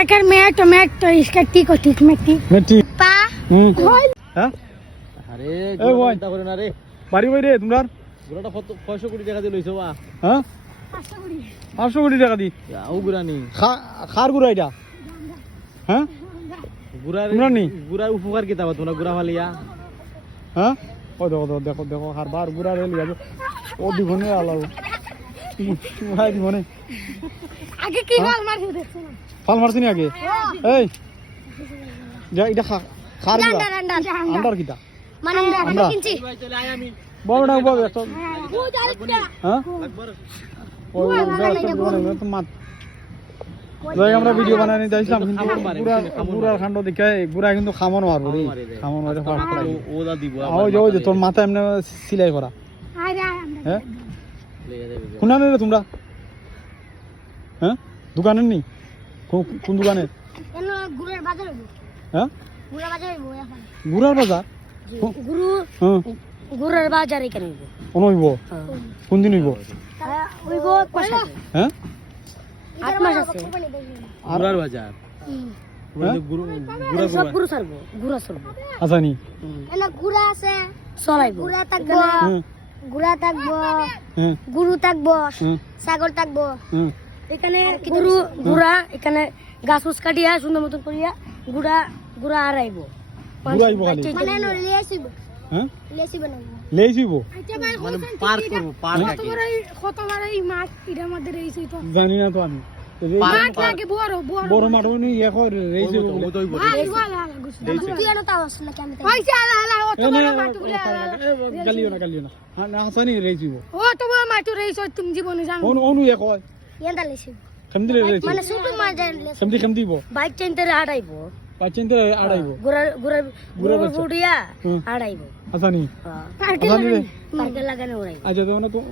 Marcar tomato, इसका टिको टिक में टिक पा হ্যাঁ আরে এই বল চিন্তা করে না রে বাড়ি বই রে তোমরা গুড়াটা কত 600 কোটি টাকা দিয়ে লইছো বা হ্যাঁ 500 কোটি টাকা দি ও গুড়া নি খার গুড়া এটা হ্যাঁ গুড়ার তোমরা নি গুড়ার উপকার কি তাবা তোমরা গুড়া ফালিয়া হ্যাঁ ও দেখো দেখো খার বার গুড়া রে লিয়া ও দিবনে আলাও ভাই দিবনে आगे की वाल मार दे ফাল মারছিনি আগে এই যা এটা খার গুড়া আন্ডার কিটা মানে আমরা কিনছি ভাই চলে আয় আমি বড় না বড় একটা হ্যাঁ একবার ওই তো মাত যাই আমরা ভিডিও বানানি যাইছিলাম কিন্তু গুড়ার খান্ড দেখে গুড়া কিন্তু খামন মারবো রে খামন মারে ফাট লাগে ওদা দিব ওই যে তোর মাথা এমনি সিলাই করা হ্যাঁ কোনানে রে তোমরা হ্যাঁ দোকানের নি কোন দোকানে এনো গুড়ের বাজার হইবো হ্যাঁ গুড়ের বাজার হইবো এখন গুড়ার বাজার গুরু হ্যাঁ গুড়ের বাজার এখানে হইবো কোন হইব কোন দিন হইব হইবো কষা হ্যাঁ 8 মাস আছে গুড়ার বাজার গুড়া সব গুরু ছাড়বো গুড়া ছাড়বো আচ্ছা নি এনো গুড়া আছে চলাইবো গুড়া থাকবো গুড়া থাকবো হ্যাঁ গুরু থাকবো হ্যাঁ ছাগল থাকবো হ্যাঁ এখানে গুরু গুড়া এখানে গাছ ফুস কাটিয়া সুন্দর মতন করিয়া গুড়া গুড়া আড়াইবো গুড়াইবো খালি মানে এনো লিয়েছিব হ্যাঁ লিয়েছিব না লেইছিবো মানে পার্ক করব পার্ক আগে কতবার এই মাছ এটার মধ্যে রইছে তো জানি না তো আমি মাছ লাগে বড় বড় বড় মাঠ নি ইয়ে কর রেইছিবো ও তো হইব তুই এনো তাও আসলে কেমন হইছে আলা আলা অত বড় মাছ গালিও না না হাসানি রেইছিবো ও তো বড় মাছ রইছে তুমি জীবনে জানো অনু ইয়ে কয় এন্ডা লিয়েছিব কেমদি রেইছিবো মানে ছোট মাছ কেমদিবো বাইক চেনতে আড়াইবো পাচিনতে আড়াইবো গুড়া গুড়া গুড়া গুড়া বাচ্চা। বুড়িয়া আড়াইবো হাসানি পার্কে হাসানি রে পার্কে লাগানো ওরাই আচ্ছা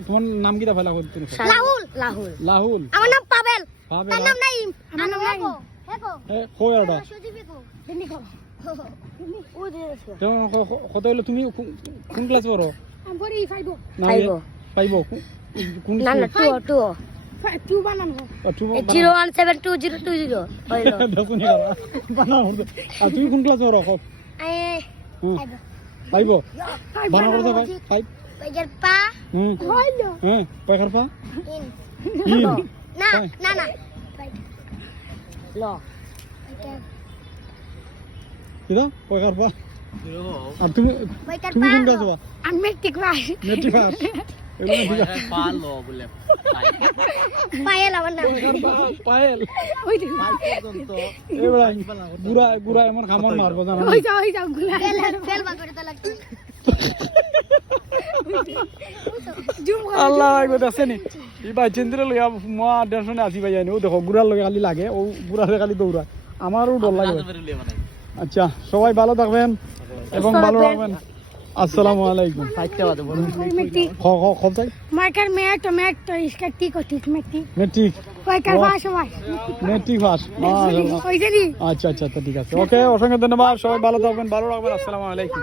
তোমার নাম কিটা ফেলা করতে রাহুল রাহুল লাহুল আমার নাম পাবেল পাবেল তার নাম নাইম আমার নাম নাইম হেকো এ কয়টা সুজিবিকো দিনিকো ও দিয়েছে তেমন কত হলো তুমি কোন ক্লাস পড়ো আমি পড়ি 5 পাইবো কোন না না 2 2 বানাম 0172020 হইলো দেখুনি করা বানা হতো আর তুমি কোন ক্লাস পড়ো কও আই পাইবো বানা করতে পাই পেজের পা হইলো হ্যাঁ পয়খার পা ইন না না না ল কিদা পয়খার পা আর তুমি কোন ক্লাস পড়ো আমি মেট্রিক পাস মেট্রিক পাস এগুলো ঠিক আছে পালো বলে পায়েল আমার নাম পায়েল ওই পর্যন্ত এবারে গুড়া এমন খামন মারবো জানা ওই যাও গুলা ফেল বা করে তো লাগছে আল্লাহ একবার দেখছেনি এই ভাই চেন্দ্রে লইয়া মা টেনশনে আসি ভাই জানি ও দেখো গুড়ার লগে খালি লাগে ও গুড়ারে খালি দৌড়া আমারও ডর লাগে আচ্ছা সবাই ভালো থাকবেন এবং ভালো রাখবেন আসসালামু আলাইকুম मार्कर में टोमेटो इसका टिको टिक में टिक মেট্রিক मार्कर पास भाई মেট্রিক পাস মাশাআল্লাহ ওই জানি আচ্ছা আচ্ছা ঠিক আছে ওকে অসংখ্য ধন্যবাদ সবাই ভালো থাকবেন ভালো রাখবেন আসসালামু আলাইকুম